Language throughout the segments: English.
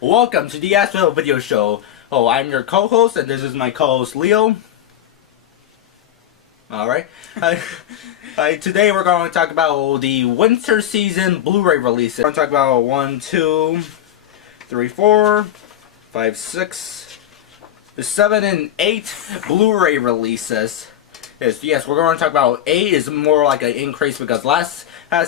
Welcome to the Acevedo video show. Oh, I'm your co-host, and this is my co-host Leo. Alright. Today we're going to talk about the winter season Blu-ray releases. We're going to talk about 1, 2, 3, 4, 5, 6, 7, and 8 Blu-ray releases. Yes, we're going to talk about 8 is more like an increase because last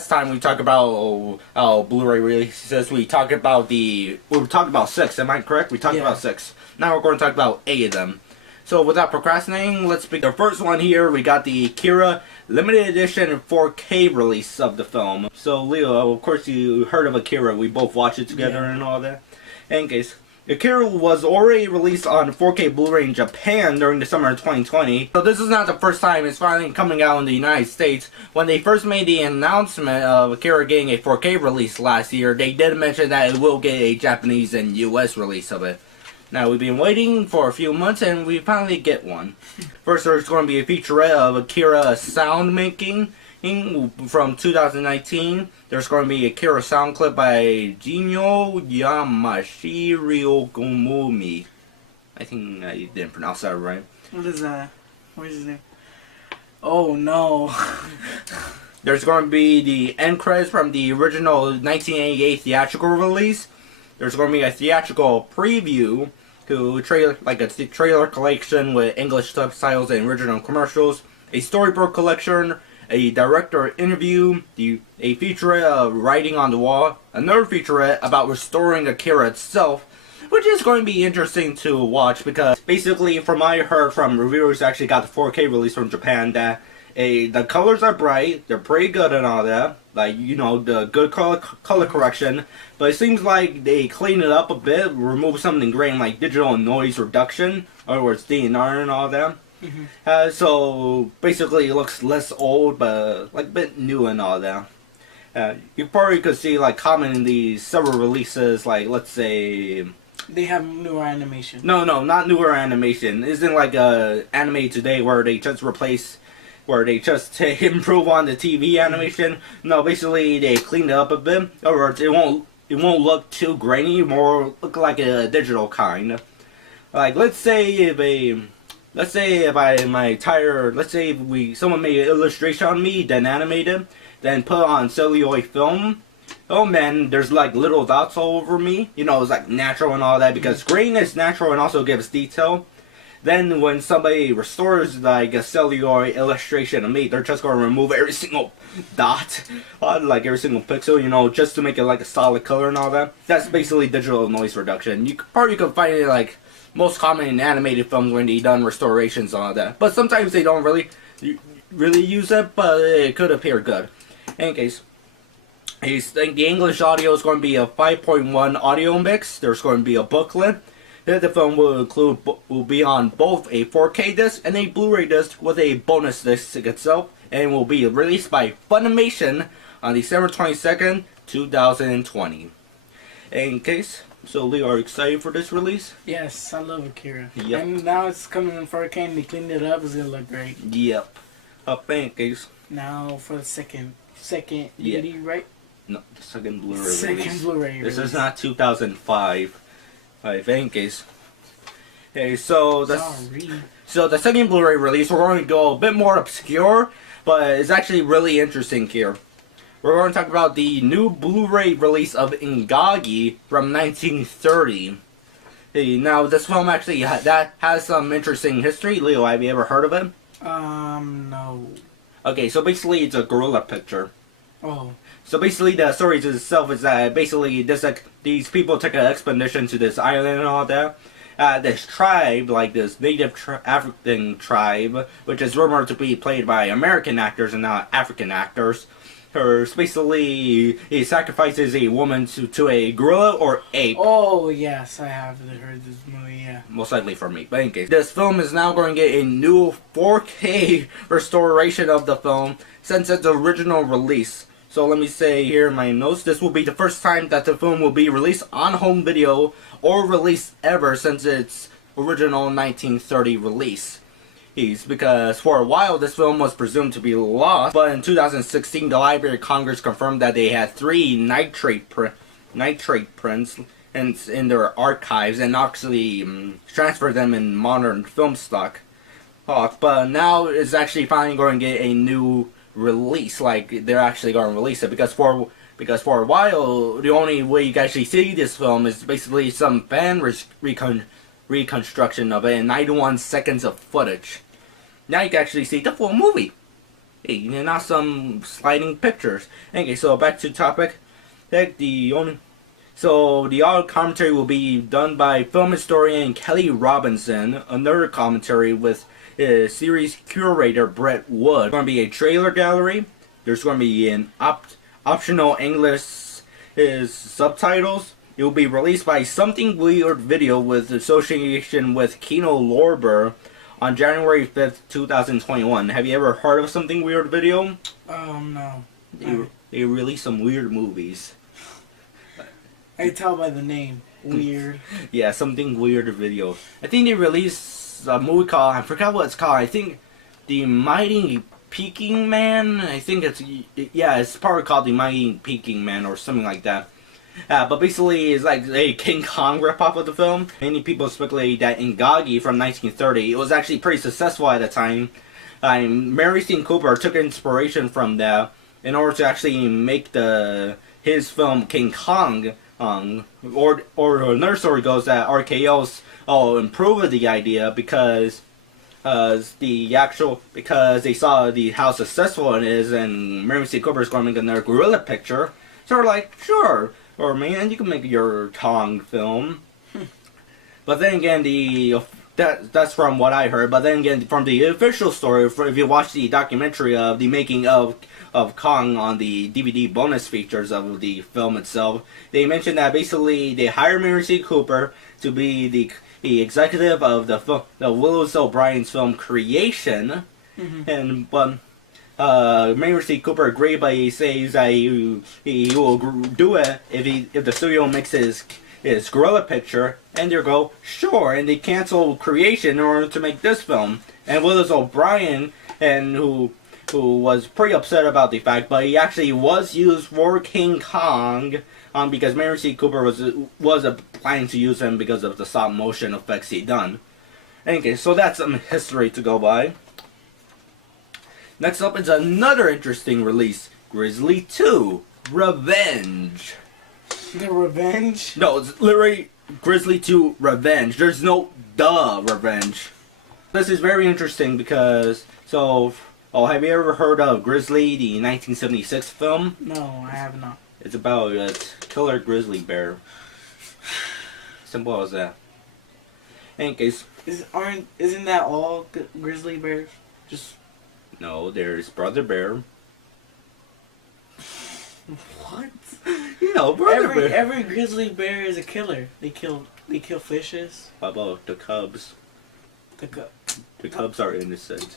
time we talked about Blu-ray releases, we talked about 6. Am I correct? We talked about 6. Now we're going to talk about 8 of them. So without procrastinating, let's begin. The first one here, we got the Akira limited edition 4K release of the film. So Leo, of course you heard of Akira. We both watched it together and all that. In case, Akira was already released on 4K Blu-ray in Japan during the summer of 2020. So this is not the first time it's finally coming out in the United States. When they first made the announcement of Akira getting a 4K release last year, they did mention that it will get a Japanese and US release of it. Now we've been waiting for a few months and we finally get one. First there's going to be a featurette of Akira sound making from 2019. There's going to be a Akira sound clip by Jinyo Yamashirogumumi. I think I didn't pronounce that right. What is that? What is his name? Oh no. There's going to be the end credits from the original 1988 theatrical release. There's going to be a theatrical preview to a trailer collection with English subtitles and original commercials, a storyboard collection, a director interview, a featurette of Writing on the Wall, another featurette about restoring Akira itself, which is going to be interesting to watch because basically from what I heard from reviewers who actually got the 4K release from Japan that the colors are bright, they're pretty good and all that, like, you know, the good color correction, but it seems like they clean it up a bit, remove some of the grain like digital noise reduction, in other words DNR and all that. So basically it looks less old but like a bit new and all that. You probably could see like common in these several releases, like let's say they have newer animation. No, not newer animation. Isn't like anime today where they just improve on the TV animation. No, basically they cleaned it up a bit. In other words, it won't look too grainy, more look like a digital kind. Like let's say if someone made an illustration on me, then animated, then put on celluloid film. Oh man, there's like little dots all over me. You know, it's like natural and all that because grain is natural and also gives detail. Then when somebody restores like a celluloid illustration of me, they're just going to remove every single dot, like every single pixel, you know, just to make it like a solid color and all that. That's basically digital noise reduction. You probably could find it like most common in animated films when they done restorations and all that. But sometimes they don't really use it, but it could appear good. In any case, I think the English audio is going to be a 5.1 audio mix. There's going to be a booklet. The film will be on both a 4K disc and a Blu-ray disc with a bonus disc itself, and will be released by Funimation on December 22nd, 2020. In case, so Leo, are you excited for this release? Yes, I love Akira. Yep. And now it's coming in 4K and they cleaned it up. It's gonna look great. Yep. In case. Now for the second DVD, right? No, the second Blu-ray release. Second Blu-ray This release. is not 2005. In case. Okay, so the second Blu-ray release, we're going to go a bit more obscure, but it's actually really interesting here. We're going to talk about the new Blu-ray release of Ingagi from 1930. Hey, now this film actually that has some interesting history. Leo, have you ever heard of it? No. Okay, so basically it's a gorilla picture. Oh. So basically the story itself is that basically these people took an expedition to this island and all that. This tribe, like this native African tribe, which is rumored to be played by American actors and not African actors. Basically, he sacrifices a woman to a gorilla or ape. Oh yes, I have heard this movie, yeah. Most likely for me, but in case. This film is now going to get a new 4K restoration of the film since its original release. So let me say here in my notes, this will be the first time that the film will be released on home video or released ever since its original 1930 release. Because for a while this film was presumed to be lost, but in 2016 the Library of Congress confirmed that they had 3 nitrate prints in their archives and actually transfer them in modern film stock. But now it's actually finally going to get a new release. Like they're actually going to release it because for a while the only way you can actually see this film is basically some fan reconstruction of it and 91 seconds of footage. Now you can actually see the full movie. Hey, not some sliding pictures. Okay, so back to the topic. The audio commentary will be done by film historian Kelly Robinson. Another commentary with series curator Brett Wood. There's going to be a trailer gallery. There's going to be an optional English subtitles. It will be released by Something Weird Video with association with Kino Lorber on January 5th, 2021. Have you ever heard of Something Weird Video? No. They release some weird movies. I can tell by the name. Weird. Yeah, Something Weird Video. I think they released a movie called, I forgot what it's called. I think The Mighty Peking Man. I think it's probably called The Mighty Peking Man or something like that. But basically, it's like a King Kong ripoff of the film. Many people speculate that Ingagi from 1930, it was actually pretty successful at the time. Mary Steen Cooper took inspiration from that in order to actually make his film King Kong. Or another story goes that RKO's improved the idea because they saw how successful it is, and Mary Steen Cooper is going to make another gorilla picture. So they're like, sure. Or man, you can make your Kong film. But then again, that's from what I heard. But then again, from the official story, if you watch the documentary of the making of Kong on the DVD bonus features of the film itself, they mentioned that basically they hired Mary C. Cooper to be the executive of the Willis O'Brien's film Creation, but Mary C. Cooper agreed, but he says that he will do it if the studio makes his gorilla picture, and they go, sure, and they cancel Creation in order to make this film. And Willis O'Brien, who was pretty upset about the fact, but he actually was used for King Kong, because Mary C. Cooper was planning to use him because of the stop motion effects he done. Okay, so that's some history to go by. Next up is another interesting release, Grizzly 2, Revenge. The Revenge? No, it's literally Grizzly 2, Revenge. There's no Revenge. This is very interesting because, have you ever heard of Grizzly, the 1976 film? No, I have not. It's about a killer grizzly bear. Simple as that. In case. Isn't that all grizzly bears? No, there's Brother Bear. What? You know, Brother Bear. Every grizzly bear is a killer. They kill fishes. How about the cubs? The cubs are innocent.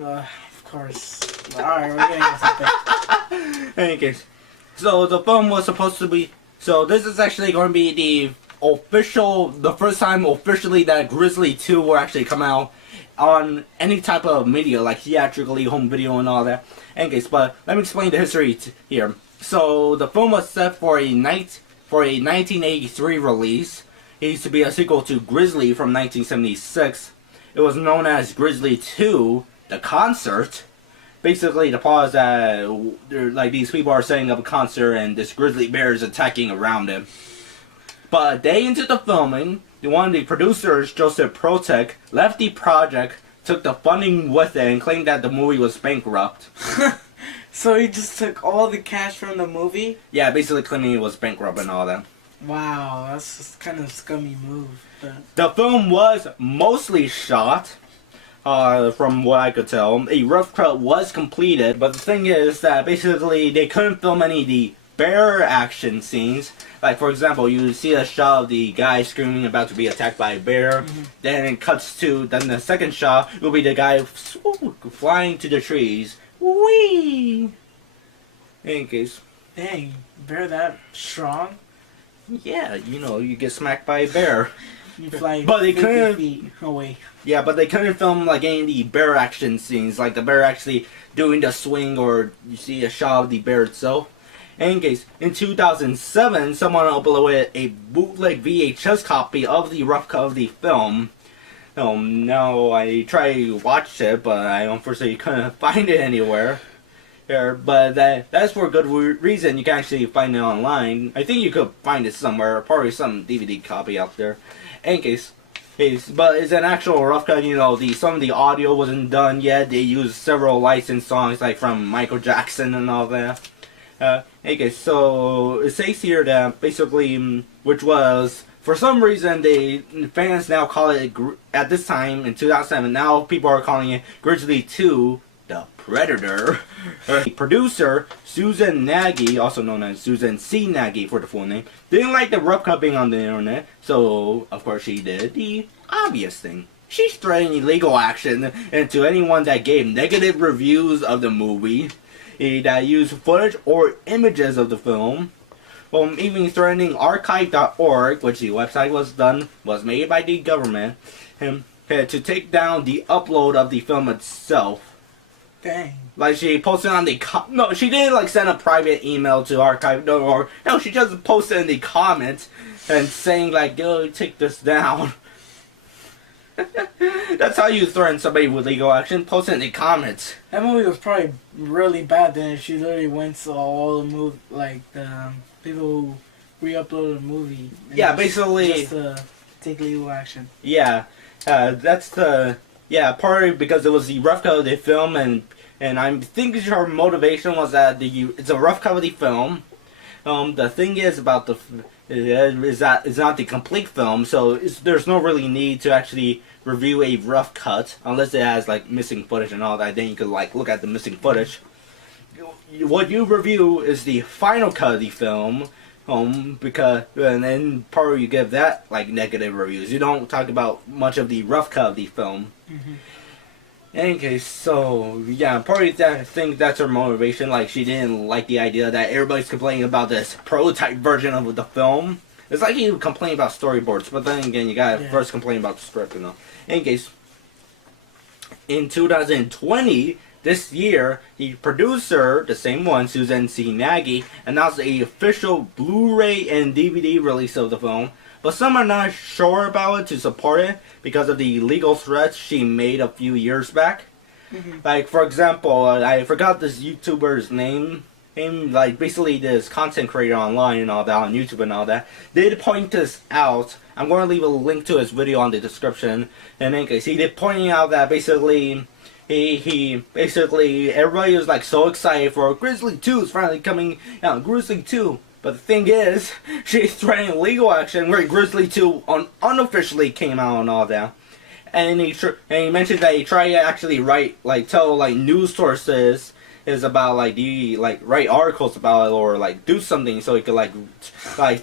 Of course. Alright, we're getting something. In any case, so the film was supposed to be. So this is actually going to be the first time officially that Grizzly 2 will actually come out on any type of media, like theatrically, home video, and all that. In any case, but let me explain the history here. So the film was set for a 1983 release. It used to be a sequel to Grizzly from 1976. It was known as Grizzly 2, the concert. Basically, the plot is that these people are setting up a concert and this grizzly bear is attacking around it. But a day into the filming, one of the producers, Joseph Protek, left the project, took the funding with it, and claimed that the movie was bankrupt. So he just took all the cash from the movie? Yeah, basically claiming it was bankrupt and all that. Wow, that's just kind of a scummy move. But... The film was mostly shot, from what I could tell. A rough cut was completed, but the thing is that basically they couldn't film any of the bear action scenes. Like, for example, you see a shot of the guy screaming about to be attacked by a bear. Then it cuts to, then the second shot will be the guy flying to the trees. Whee! In any case. Dang, bear that strong? Yeah, you get smacked by a bear. You fly but they 50 couldn't, feet away. Yeah, but they couldn't film any of the bear action scenes, like the bear actually doing the swing, or you see a shot of the bear itself. In case, in 2007, someone uploaded a bootleg VHS copy of the rough cut of the film. Now I tried to watch it, but I unfortunately couldn't find it anywhere. But that's for a good reason. You can actually find it online. I think you could find it somewhere, probably some DVD copy out there. In case, but it's an actual rough cut. Some of the audio wasn't done yet. They used several licensed songs, like from Michael Jackson and all that. Okay, so it says here that basically, which was, for some reason, fans now call it, at this time in 2007, now people are calling it Grizzly 2, The Predator. The producer, Susan Nagy, also known as Susan C. Nagy for the full name, didn't like the rough cut being on the internet, so of course she did the obvious thing. She's threatening legal action to anyone that gave negative reviews of the movie, that used footage or images of the film, even threatening archive.org, which the website was made by the government, to take down the upload of the film itself. Dang. Like, she posted on the no, she didn't like send a private email to archive.org. No, she just posted in the comments and saying like, "Go take this down." That's how you threaten somebody with legal action. Post it in the comments. That movie was probably really bad then if she literally went to all the the people who re-uploaded the movie. Yeah, basically. Just to take legal action. Yeah, that's partly because it was the rough cut of the film, and I'm thinking her motivation was that it's a rough cut of the film. The thing is about is that it's not the complete film, so there's no really need to actually review a rough cut unless it has like missing footage and all that. Then you could like look at the missing footage. What you review is the final cut of the film, and then probably you give that like negative reviews. You don't talk about much of the rough cut of the film. Mm-hmm. In any case, so yeah, probably I think that's her motivation. Like, she didn't like the idea that everybody's complaining about this prototype version of the film. It's like you complain about storyboards, but then again, you gotta first complain about the script, In any case, in 2020, this year, the producer, the same one, Susan C. Nagy, announced the official Blu-ray and DVD release of the film. But some are not sure about it to support it because of the legal threats she made a few years back. Mm-hmm. Like, for example, I forgot this YouTuber's name. Like, basically this content creator online and all that, on YouTube and all that, did point this out. I'm going to leave a link to his video on the description. In any case, he did pointing out that basically, everybody was like so excited for Grizzly 2 is finally coming out. Grizzly 2. But the thing is, she's threatening legal action where Grizzly 2 unofficially came out and all that. And he mentioned that he tried to actually tell news sources is about write articles about it or do something so he could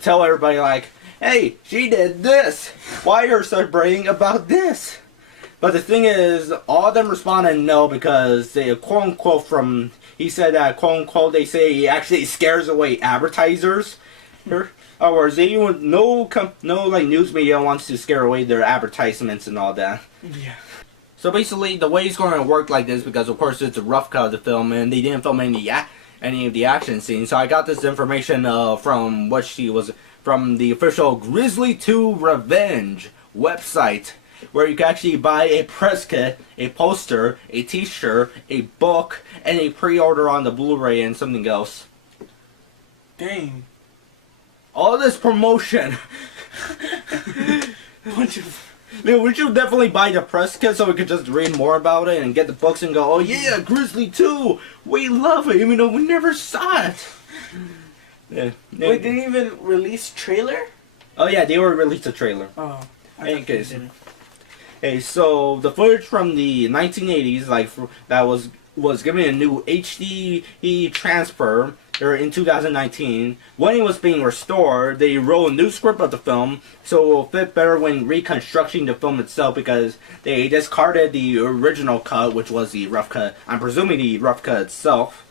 tell everybody hey, she did this. Why are you celebrating about this? But the thing is, all of them responded no because they quote unquote he said that quote unquote they say he actually scares away advertisers. Or no news media wants to scare away their advertisements and all that. Yeah. So basically, the way it's going to work like this, because of course it's a rough cut of the film and they didn't film any of the action scenes. So I got this information from from the official Grizzly 2 Revenge website, where you can actually buy a press kit, a poster, a t-shirt, a book, and a pre-order on the Blu-ray and something else. Dang. All this promotion. Would you definitely buy the press kit so we could just read more about it and get the books and go, oh yeah, Grizzly 2, we love it, even though we never saw it. Yeah. Wait, didn't even release trailer? Oh yeah, they already released a trailer. Oh. Hey, so the footage from the 1980s, that was given a new HD transfer in 2019. When it was being restored, they wrote a new script of the film so it will fit better when reconstructing the film itself, because they discarded the original cut, which was the rough cut. I'm presuming the rough cut itself.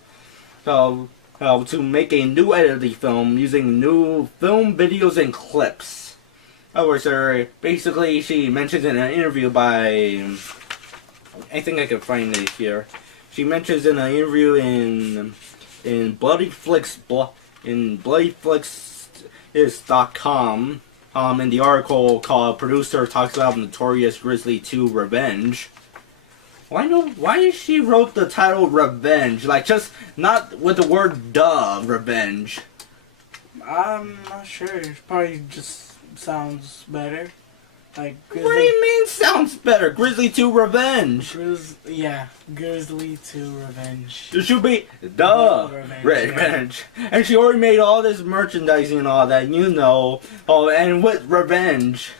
So to make a new edit of the film using new film videos and clips. Basically, she mentions in an interview by, I think I can find it here. She mentions in an interview in Bloody Flicks in BladeFlix.com. In the article called "Producer Talks About Notorious Grizzly 2 Revenge." Why she wrote the title Revenge? Like, just not with the word "duh" revenge. I'm not sure. It probably just sounds better. Like Grizzly. What do you mean sounds better? Grizzly 2 Revenge. Grizzly 2 Revenge. It should be duh Revenge. Yeah. And she already made all this merchandising and all that, you know. Oh, and with revenge.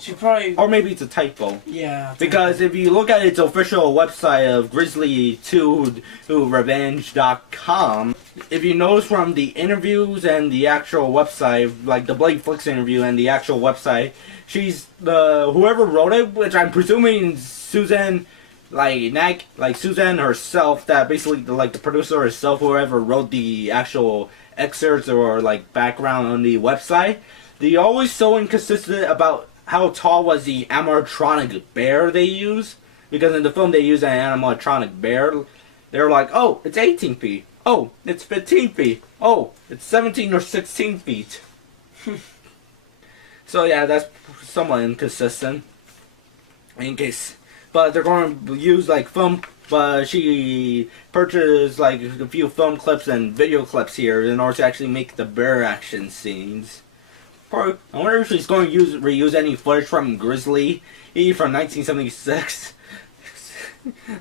She probably... Or maybe it's a typo. Yeah. Because if you look at its official website of Grizzly2Revenge.com, if you notice from the interviews and the actual website, like the Blake Flicks interview and the actual website, she's whoever wrote it, which I'm presuming Susan, Susan herself, that basically the producer herself, whoever wrote the actual excerpts or like background on the website, they're always so inconsistent about how tall was the animatronic bear they use, because in the film they use an animatronic bear. They're like, oh, it's 18 feet. Oh, it's 15 feet. Oh, it's 17 or 16 feet. So yeah, that's somewhat inconsistent. In case, but they're going to use like film. But she purchased like a few film clips and video clips here in order to actually make the bear action scenes. I wonder if she's going to reuse any footage from Grizzly from 1976.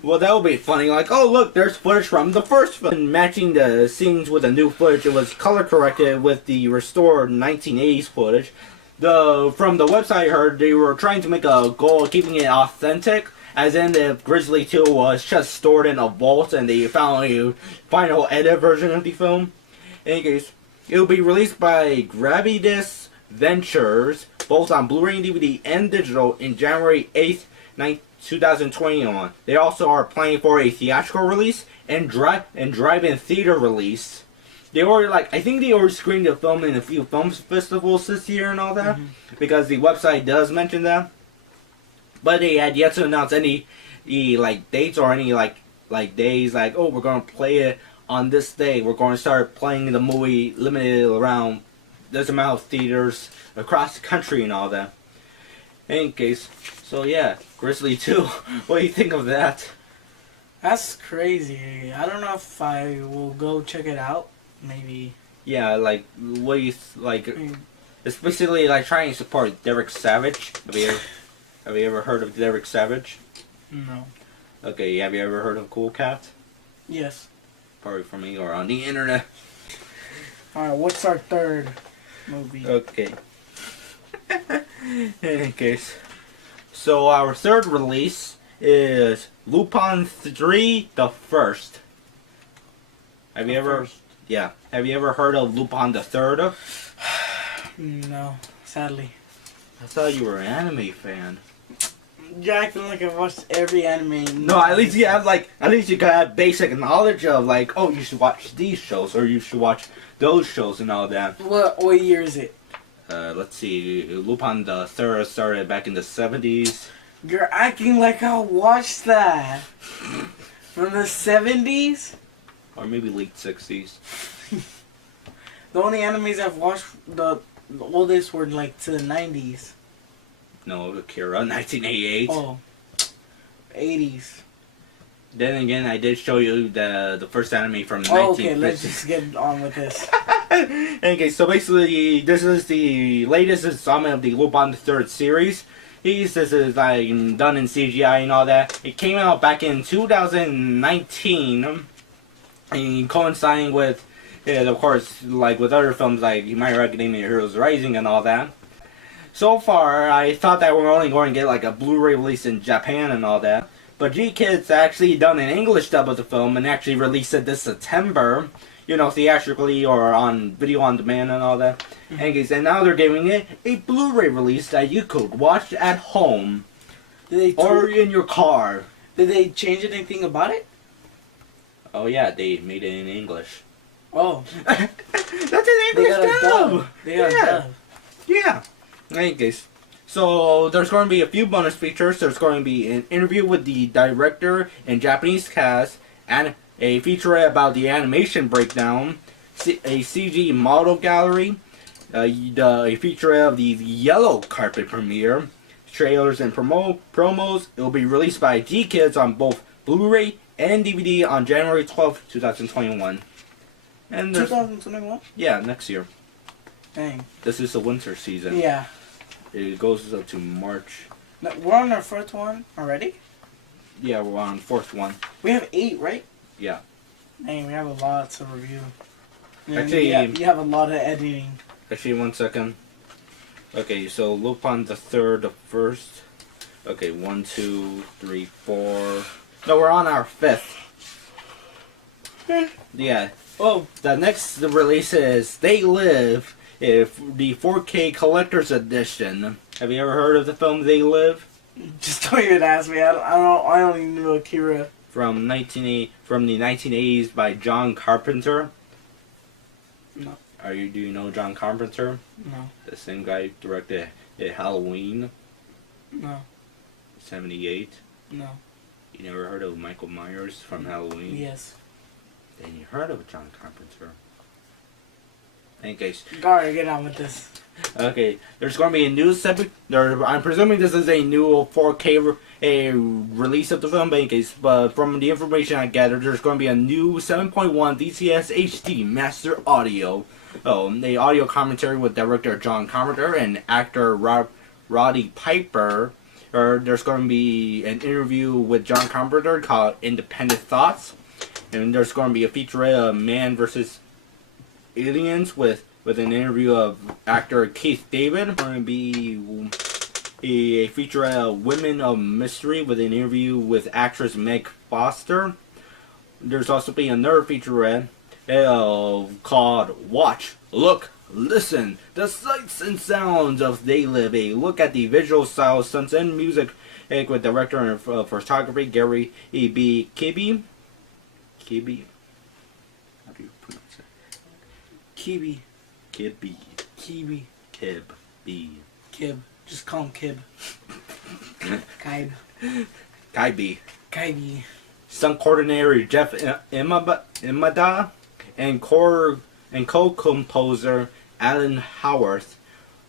Well, that would be funny. Like, oh look, there's footage from the first film. And matching the scenes with the new footage, it was color corrected with the restored 1980s footage. From the website I heard, they were trying to make a goal of keeping it authentic, as in if Grizzly 2 was just stored in a vault and they found a final edit version of the film. In any case, it will be released by Gravidis Ventures, both on Blu-ray and DVD and digital, in January 8th, 2021. They also are planning for a theatrical release and drive-in theater release. They already I think they already screened the film in a few film festivals this year and all that, because the website does mention that. But they had yet to announce any dates or any days oh, we're gonna play it on this day. We're going to start playing the movie limited around this amount of theaters across the country and all that. In any case, so yeah, Grizzly 2. What do you think of that? That's crazy. I don't know if I will go check it out. Maybe. Yeah, what do you it's basically trying to support Derek Savage. Have you ever heard of Derek Savage? No. Okay, have you ever heard of Cool Cat? Yes. Probably from me or on the internet. Alright, what's our third movie? Okay. In any case, so our third release is Lupin 3: The First. Have you ever heard of Lupin the Third? No, sadly. I thought you were an anime fan. You're acting like I've watched every anime. No, at least you have at least you have basic knowledge of oh, you should watch these shows or you should watch those shows and all that. What year is it? Let's see. Lupin the Third started back in the 70s. You're acting like I watched that. From the 70s? Or maybe late 60s. The only animes I've watched, the oldest were to the 90s. No, Akira, 1988. Oh, 80s. Then again, I did show you the first anime from 1950. Okay, let's just get on with this. Okay, so basically, this is the latest installment of the Lupin the Third series. This is done in CGI and all that. It came out back in 2019, and coinciding with, of course, with other films like My Hero Academia Heroes Rising and all that. So far, I thought that we were only going to get a Blu-ray release in Japan and all that. But G-Kid's actually done an English dub of the film and actually released it this September. Theatrically or on video on demand and all that. And now they're giving it a Blu-ray release that you could watch at home. Or in your car. Did they change anything about it? Oh yeah, they made it in English. Oh. That's an English dub! They got a dub. Yeah. In any case, so there's going to be a few bonus features. There's going to be an interview with the director and Japanese cast, and a featurette about the animation breakdown. a CG model gallery, a feature of the yellow carpet premiere, trailers and promos. It will be released by G Kids on both Blu-ray and DVD on January 12th, 2021. And 2021? Yeah, next year. Dang. This is the winter season. Yeah. It goes up to March. No, we're on our first one already? Yeah, we're on fourth one. We have 8, right? Yeah. Dang, we have a lot to review. And Actually, you have a lot of editing. Actually, 1 second. Okay, so Lupin the third, the first. Okay, 1, 2, 3, 4. No, we're on our 5th. Yeah. Oh, the next release is They Live, if the 4K collector's edition. Have you ever heard of the film They Live? Just don't even ask me. I don't even know Akira. From the 1980s by John Carpenter. No. Do you know John Carpenter? No. The same guy who directed Halloween. No. 78. No. You never heard of Michael Myers from Halloween? Yes. Then you heard of John Carpenter. In case. Alright, get on with this. Okay, there's going to be a new I'm presuming this is a new 4K release of the film, but from the information I gathered, there's going to be a new 7.1 DCS HD Master Audio. The audio commentary with director John Carpenter and actor Roddy Piper. There's going to be an interview with John Carpenter called Independent Thoughts. And there's going to be a featurette of Man vs. Aliens with an interview of actor Keith David. There's going to be a featurette of Women of Mystery with an interview with actress Meg Foster. There's also be another featurette called Watch, Look, Listen, the Sights and Sounds of They Live. A look at the visual style, stunts, and music with director and photography Gary B. Kibbe. Kibbe? How do you pronounce it? Kibi. Kibbe. Kibi. Kib. Kib. Just call him Kib. Kaib. Kaibi. Kaibi. Stunt coordinator Jeff Imada and co-composer Alan Howarth.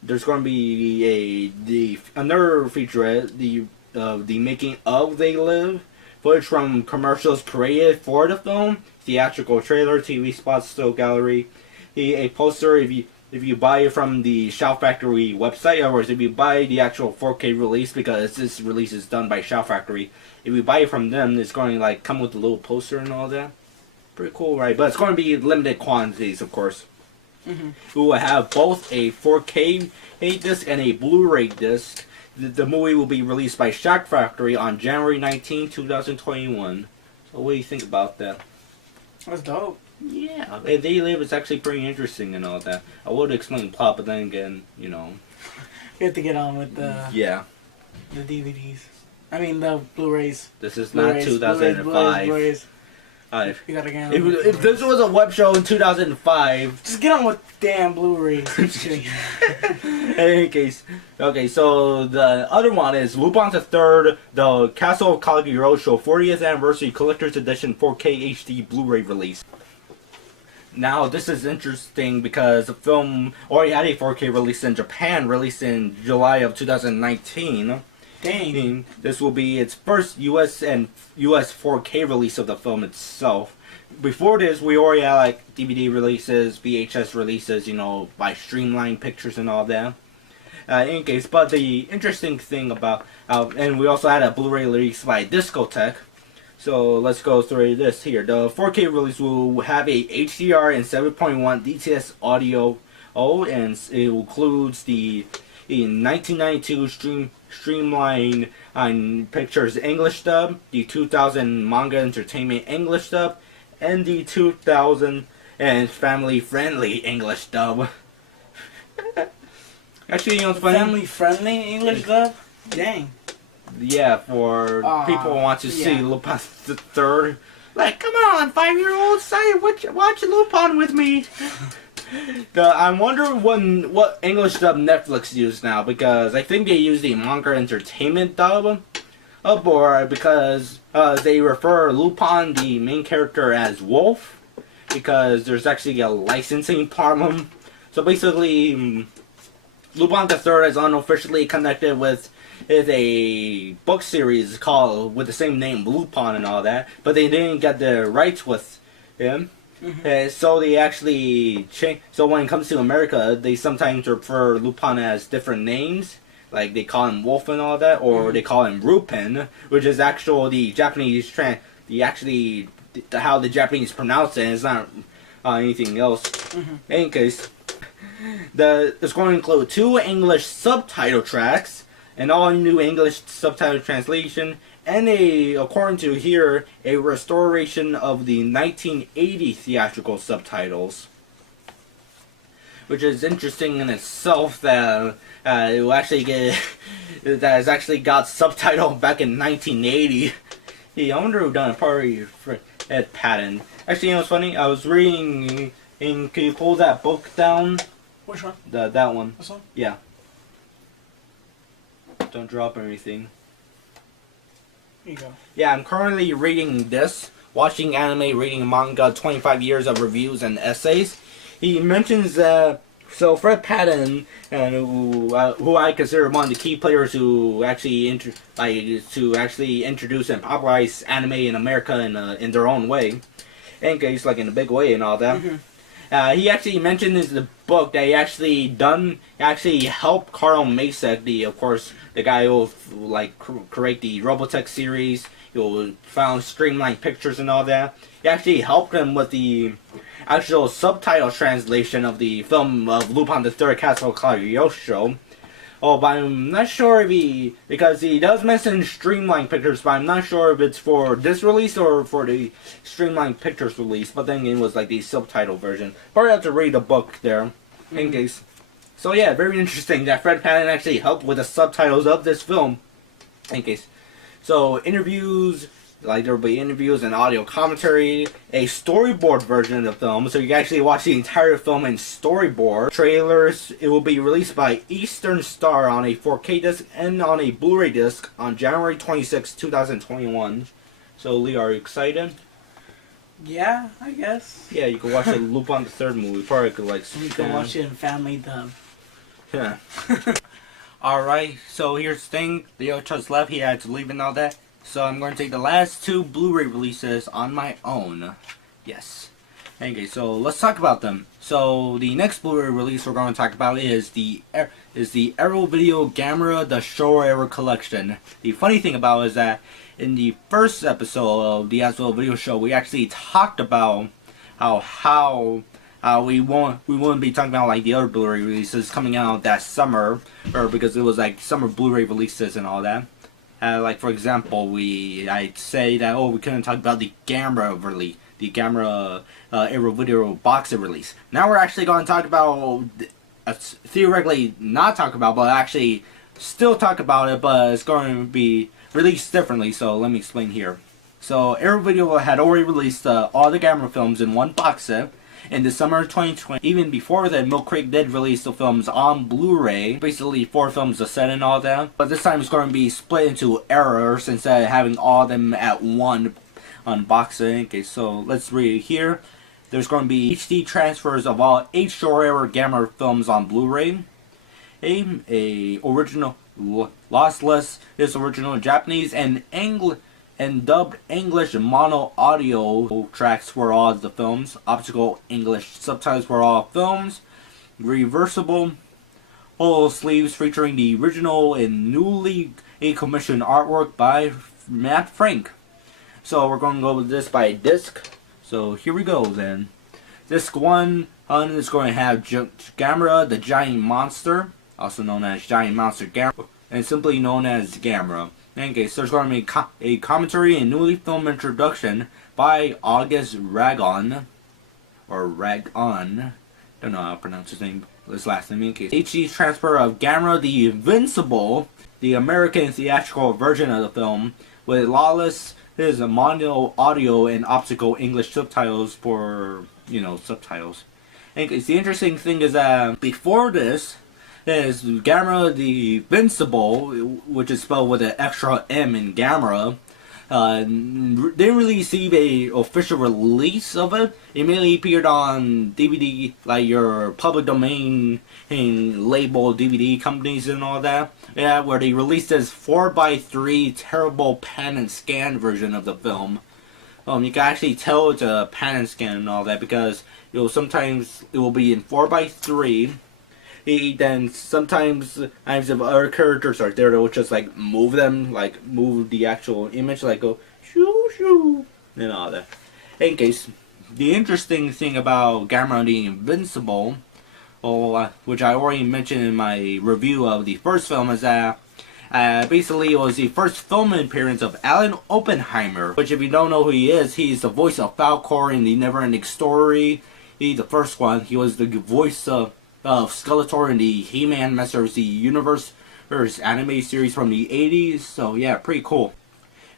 There's going to be another featurette, the making of They Live, footage from commercials created for the film, theatrical trailer, TV spots, still gallery, a poster if you buy it from the Shout Factory website. In other words, if you buy the actual 4K release, because this release is done by Shout Factory, if you buy it from them, it's going to come with a little poster and all that. Pretty cool, right? But it's going to be limited quantities, of course. Mm-hmm. We will have both a 4K disc and a Blu-ray disc. The movie will be released by Shout Factory on January 19, 2021. So what do you think about that? That's dope. Yeah, They Live is actually pretty interesting and all that. I would explain the plot, but then again, You have to get on with the DVDs. I mean the Blu-rays. This is not 2005. Blu-rays. You gotta get on If this was a web show in 2005... Just get on with damn Blu-rays. Just kidding. In any case, okay, so the other one is Lupin the Third, the Castle of Cagliostro 40th Anniversary Collector's Edition 4K HD Blu-ray release. Now, this is interesting because the film already had a 4K release in Japan, released in July of 2019. Dang. This will be its first US 4K release of the film itself. Before this, we already had DVD releases, VHS releases, by Streamline Pictures and all that. In any case, but the interesting thing about, and we also had a Blu-ray release by Discotech. So let's go through this here. The 4K release will have a HDR and 7.1 DTS audio, and it includes the 1992 Streamline Pictures English dub, the 2000 Manga Entertainment English dub, and the 2000 and family friendly English dub. Actually, it's funny. Family friendly English dub? Dang. Yeah, for people who want to see Lupin the Third. Come on, 5-year-old, watch Lupin with me. I'm wondering what English dub Netflix used now, because I think they use the Manga Entertainment dub, or because they refer Lupin, the main character, as Wolf. because there's actually a licensing problem. So basically, Lupin the Third is unofficially connected with a book series called with the same name, Lupin and all that, but they didn't get the rights with him. So they actually change. So when it comes to America, they sometimes refer Lupin as different names, like they call him Wolf and all that, or they call him Lupin, which is actual the Japanese how the Japanese pronounce it. It's not anything else. In any case, it's going to include 2 English subtitle tracks, an all new English subtitle translation, and according to here, a restoration of the 1980 theatrical subtitles, which is interesting in itself that it will actually get that has actually got subtitled back in 1980. I wonder who done a party for Ed Patton. Actually, you know what's funny? I was reading. Can you pull that book down? Which one? That one. This one? Yeah. Don't drop anything. Here you go. Yeah, I'm currently reading this, watching anime, reading manga, 25 years of reviews and essays. He mentions so Fred Patton, who I consider one of the key players who actually introduce and popularize anime in America in their own way, in case like in a big way and all that. He actually mentioned in the book that he actually helped Carl Macek, the guy who create the Robotech series, who found Streamline Pictures and all that. He actually helped him with the actual subtitle translation of the film of Lupin the Third Castle Cagliostro. Oh, but I'm not sure because he does mention Streamline Pictures, but I'm not sure if it's for this release or for the Streamline Pictures release. But then it was like the subtitle version. Probably have to read the book there, in case. So yeah, very interesting that Fred Patton actually helped with the subtitles of this film, in case. So interviews, there will be interviews and audio commentary, a storyboard version of the film, so you can actually watch the entire film in storyboard. Trailers, it will be released by Eastern Star on a 4K disc and on a Blu-ray disc on January 26, 2021. So Lee, are you excited? Yeah, I guess. Yeah, you can watch the Lupin the Third movie. Probably could you can watch it in family dub. Yeah. Alright, so here's the thing. Leo just left, he had to leave and all that. So I'm going to take the last 2 Blu-ray releases on my own. Yes. Okay, so let's talk about them. So the next Blu-ray release we're going to talk about is the Arrow Video Gamera The Showa Era Collection. The funny thing about it is that in the first episode of the Acevedo Video Show, we actually talked about how we wouldn't be talking about the other Blu-ray releases coming out that summer, or because it was summer Blu-ray releases and all that. For example, I'd say that we couldn't talk about the Gamera release, the Gamera Arrow Video box set release. Now we're actually going to talk about theoretically not talk about, but actually still talk about it, but it's going to be released differently. So let me explain here. So Arrow Video had already released all the Gamera films in one box set in the summer of 2020. Even before that, Mill Creek did release the films on Blu-ray, basically 4 films a set and all that. But this time it's going to be split into eras instead of having all of them at one on box set. Okay, so let's read it here. There's going to be HD transfers of all 8 Showa era Gamera films on Blu-ray. A original lossless is original Japanese and dubbed English mono audio tracks for all the films, optical English subtitles for all films, reversible whole sleeves featuring the original and newly commissioned artwork by Matt Frank. So we're going to go with this by disc. So here we go then. Disc 1 is going to have Gamera the Giant Monster, also known as Giant Monster Gamera, and simply known as Gamera. Okay, so there's going to be a commentary and newly filmed introduction by August Ragon, or Ragon, don't know how to pronounce his last name in case. HD transfer of Gamera the Invincible, the American theatrical version of the film, with lawless mono audio and optical English subtitles for, subtitles. And the interesting thing is that before this, is Gamera the Invincible, which is spelled with an extra M in Gamera. didn't really receive a official release of it. It mainly appeared on DVD, like your public domain and label DVD companies and all that. Yeah, where they released this 4:3 terrible pan and scan version of the film. You can actually tell it's a pan and scan and all that because sometimes it will be in 4:3. Then sometimes if other characters are there, they'll just like move them, like move the actual image, like go shoo shoo and all that. In case, the interesting thing about Gamera the Invincible, which I already mentioned in my review of the first film, is that basically it was the first film appearance of Alan Oppenheimer, which if you don't know who he is, he's the voice of Falcor in the Neverending Story. He's the first one. He was the voice of Skeletor in the He-Man Masters of the Universe anime series from the 80s. So yeah, pretty cool.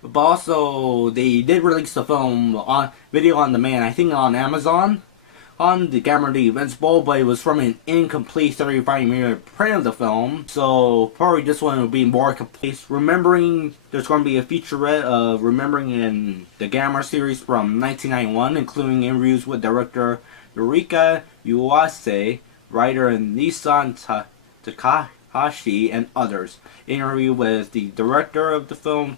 But also, they did release the film on video on demand, I think on Amazon, on the Gamera the Invincible, but it was from an incomplete 35mm print of the film. So probably this one will be more complete. Remembering, there's going to be a featurette of remembering in the Gamera series from 1991, including interviews with director Yurika Uwase, writer Nissan Takahashi, and others. Interview with the director of the film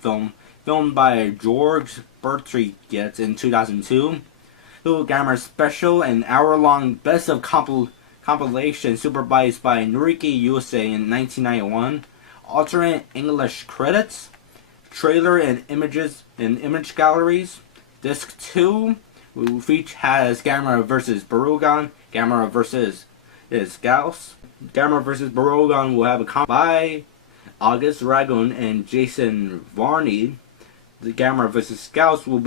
filmed by George Bertrigets in 2002. Gamera special, an hour-long best of compilation supervised by Noriki Yusei in 1991. Alternate English credits, trailer and images and image galleries. Disc 2, which has Gamera vs. Barugan, Gamera vs. Gauss. Gamera vs. Barugan will have a comment by August Ragun and Jason Varney. The Gamera vs. Gauss will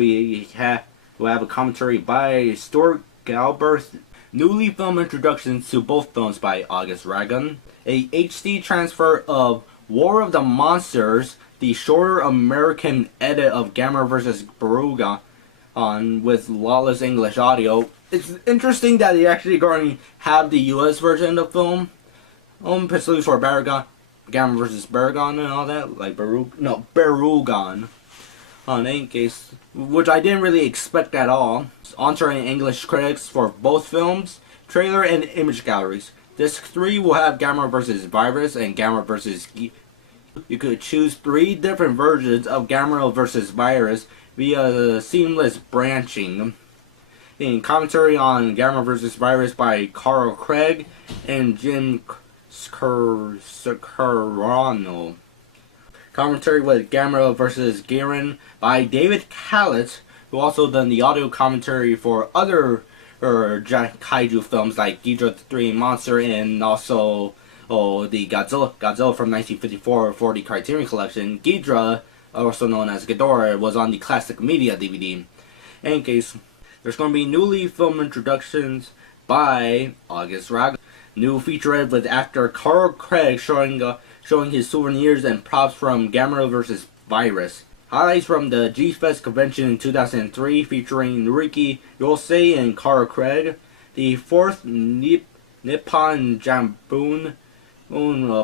have a commentary by Stuart Galbraith. Newly filmed introductions to both films by August Ragun. A HD transfer of War of the Monsters, the shorter American edit of Gamera vs. Barugan, with lawless English audio. It's interesting that they actually going to have the US version of the film. Especially for Barugan, Gamera vs. Barugan and all that, like Barugan. On any case, which I didn't really expect at all. Alternate English critics for both films, trailer and image galleries. Disc 3 will have Gamera vs. Virus and Gamera vs. You could choose 3 different versions of Gamera vs. Virus via seamless branching. In commentary on Gamera vs. Virus by Carl Craig and Jim Scarano. Commentary with Gamera vs. Garen by David Callett, who also done the audio commentary for other kaiju films like Ghidorah the Three Monster and also the Godzilla from 1954 for the Criterion Collection. Ghidorah, also known as Ghidorah, was on the Classic Media DVD. In any case, there's going to be newly filmed introductions by August Ragun. New featurette with actor Carl Craig showing his souvenirs and props from Gamera vs. Virus. Highlights from the G-Fest convention in 2003 featuring Noriki Yosei and Carl Craig. The 4th Nippon Jambun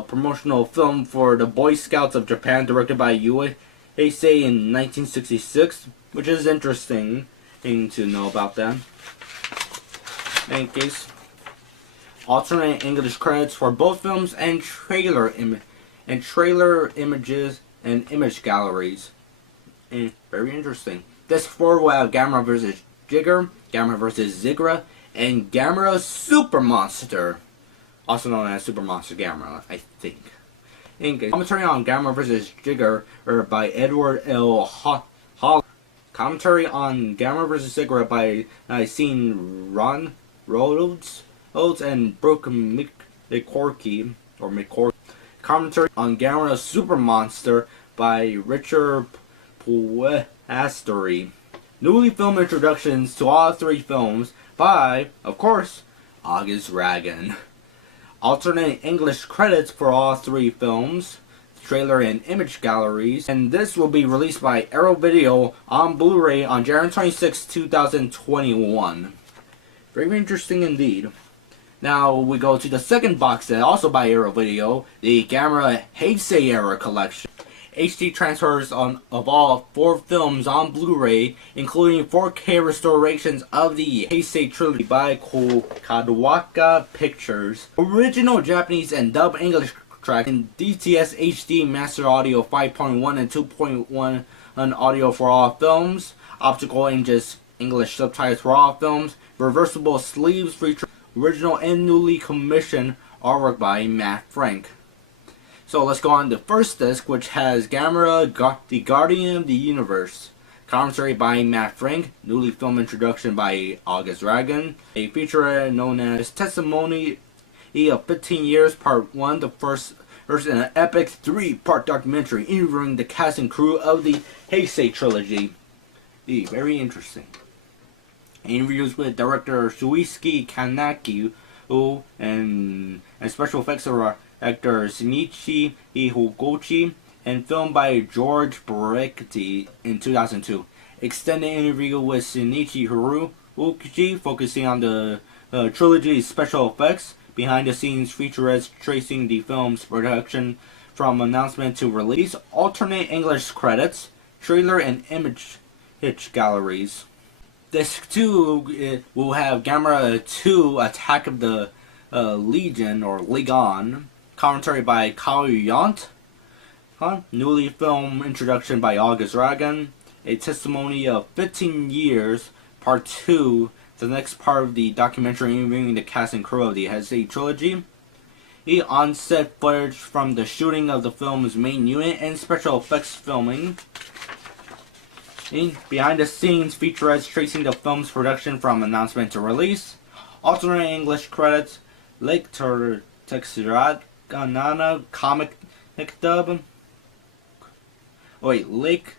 promotional film for the Boy Scouts of Japan, directed by Heisei in 1966, which is interesting thing to know about that. In any case, alternate English credits for both films and trailer images and image galleries. And very interesting. Disc 4 will have Gamera vs. Jigger, Gamera vs. Zigra, and Gamera Super Monster, also known as Super Monster Gamera, I think. Commentary on Gamera vs. Jigger by Edward L. Hall. Commentary on Gamera vs. Zigra by Ron Rhodes and Brooke McCorkey. Commentary on Gamera Super Monster by Richard Puasteri. Newly filmed introductions to all 3 films by, of course, August Ragun. Alternate English credits for all 3 films, trailer and image galleries, and this will be released by Arrow Video on Blu-ray on January 26, 2021. Very interesting indeed. Now we go to the second box set, also by Arrow Video, the Gamera Heisei Era Collection. HD transfers of all 4 films on Blu-ray, including 4K restorations of the Heisei trilogy by Kadokawa Pictures. Original Japanese and dub English track in DTS HD Master Audio 5.1 and 2.1 audio for all films. Optical English subtitles for all films. Reversible sleeves feature original and newly commissioned artwork by Matt Frank. So let's go on to the first disc, which has Gamera, the Guardian of the Universe. Commentary by Matt Frank. Newly filmed introduction by August Dragon. A featurette known as Testimony of 15 Years Part 1. The first in an epic 3-part documentary interviewing the cast and crew of the Heisei trilogy. Very interesting. Interviews with director Shuichi Kaneki and special effects director Shinichi Hiroguchi, and filmed by George Brecci in 2002. Extended interview with Shinichi Hiroguchi focusing on the trilogy's special effects, behind the scenes featurettes tracing the film's production from announcement to release, alternate English credits, trailer and image galleries. Disc 2 will have Gamera 2 Attack of the Legion or Legion. Commentary by Cagliostro. Newly filmed introduction by August Dragon. A testimony of 15 years, part 2. The next part of the documentary interviewing the cast and crew of the Heisei trilogy. On-set footage from the shooting of the film's main unit and special effects filming. Behind the scenes featurettes tracing the film's production from announcement to release. Alternate English credits. Lake Texarkana comic dub. Lake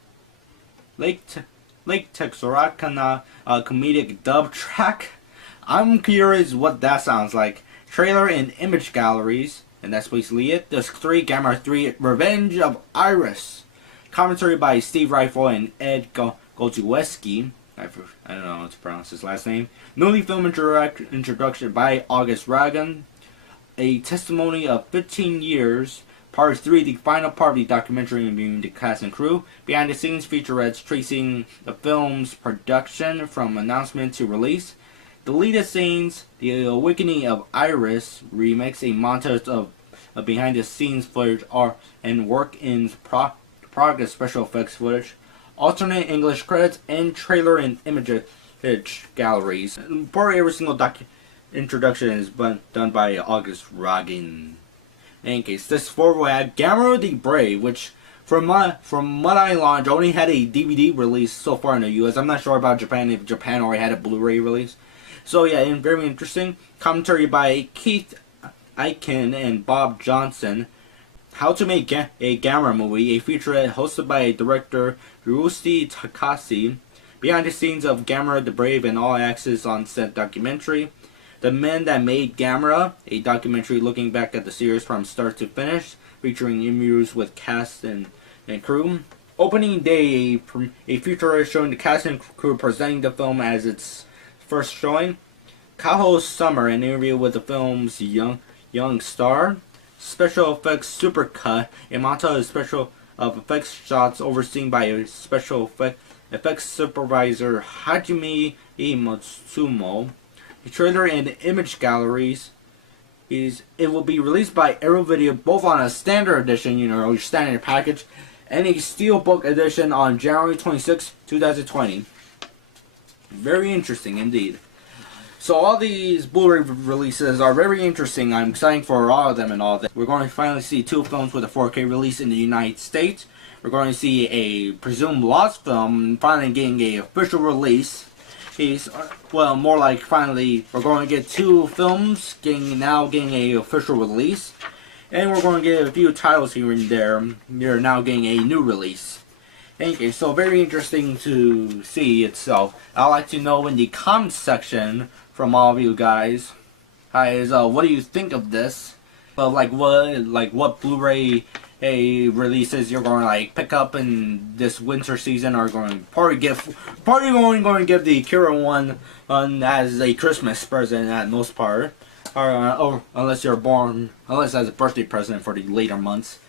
Texarkana comedic dub track. I'm curious what that sounds like. Trailer and image galleries, and that's basically it. Disc 3, Gamera 3, Revenge of Iris. Commentary by Steve Rifle and Ed Godziewski. I don't know how to pronounce his last name. Newly filmed introduction by August Dragon. A testimony of 15 years. Part 3, the final part of the documentary interviewing the cast and crew. Behind the scenes featurettes tracing the film's production from announcement to release. Deleted scenes, The Awakening of Iris remix, a montage of behind the scenes footage and work in progress special effects footage. Alternate English credits and trailer and image galleries. For every single introduction is done by August Dragon. In case this 4 will have Gamera the Brave, which from what I launched only had a DVD release so far in the US. I'm not sure about Japan, if Japan already had a Blu-ray release. So yeah, and very interesting. Commentary by Keith Aiken and Bob Johnson. How to Make a Gamera Movie, a featurette hosted by director Ryusuke Takashi. Behind the scenes of Gamera the Brave and all access on set documentary. The Men That Made Gamera, a documentary looking back at the series from start to finish, featuring interviews with cast and crew. Opening Day, a featurette showing the cast and crew presenting the film as its first showing. Kaho's Summer, an interview with the film's young star. Special Effects Supercut, a montage of effects shots overseen by a special effects supervisor Hajime Matsumo. The trailer and image galleries it will be released by Arrow Video both on a standard edition, your standard package, and a Steelbook edition on January 26, 2020. Very interesting indeed. So all these Blu-ray releases are very interesting. I'm excited for all of them and all that. We're going to finally see 2 films with a 4K release in the United States. We're going to see a presumed lost film finally getting a official release. Well, more like finally, we're going to get 2 films getting a official release. And we're going to get a few titles here and there. They're now getting a new release. Okay, so very interesting to see itself. I'd like to know in the comments section from all of you guys, what do you think of this? What Blu-ray releases you're going to pick up in this winter season, or going to give the Akira one as a Christmas present at most part, or unless as a birthday present for the later months.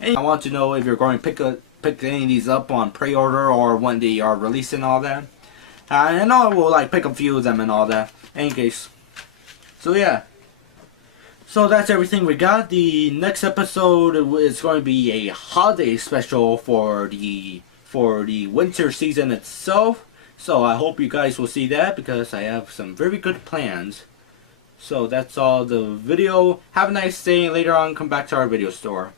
And I want to know if you're going to pick any of these up on pre-order or when they are releasing all that. And I will like pick a few of them and all that. In case. So yeah. So that's everything we got. The next episode is going to be a holiday special for the winter season itself. So I hope you guys will see that because I have some very good plans. So that's all the video. Have a nice day. Later on, come back to our video store.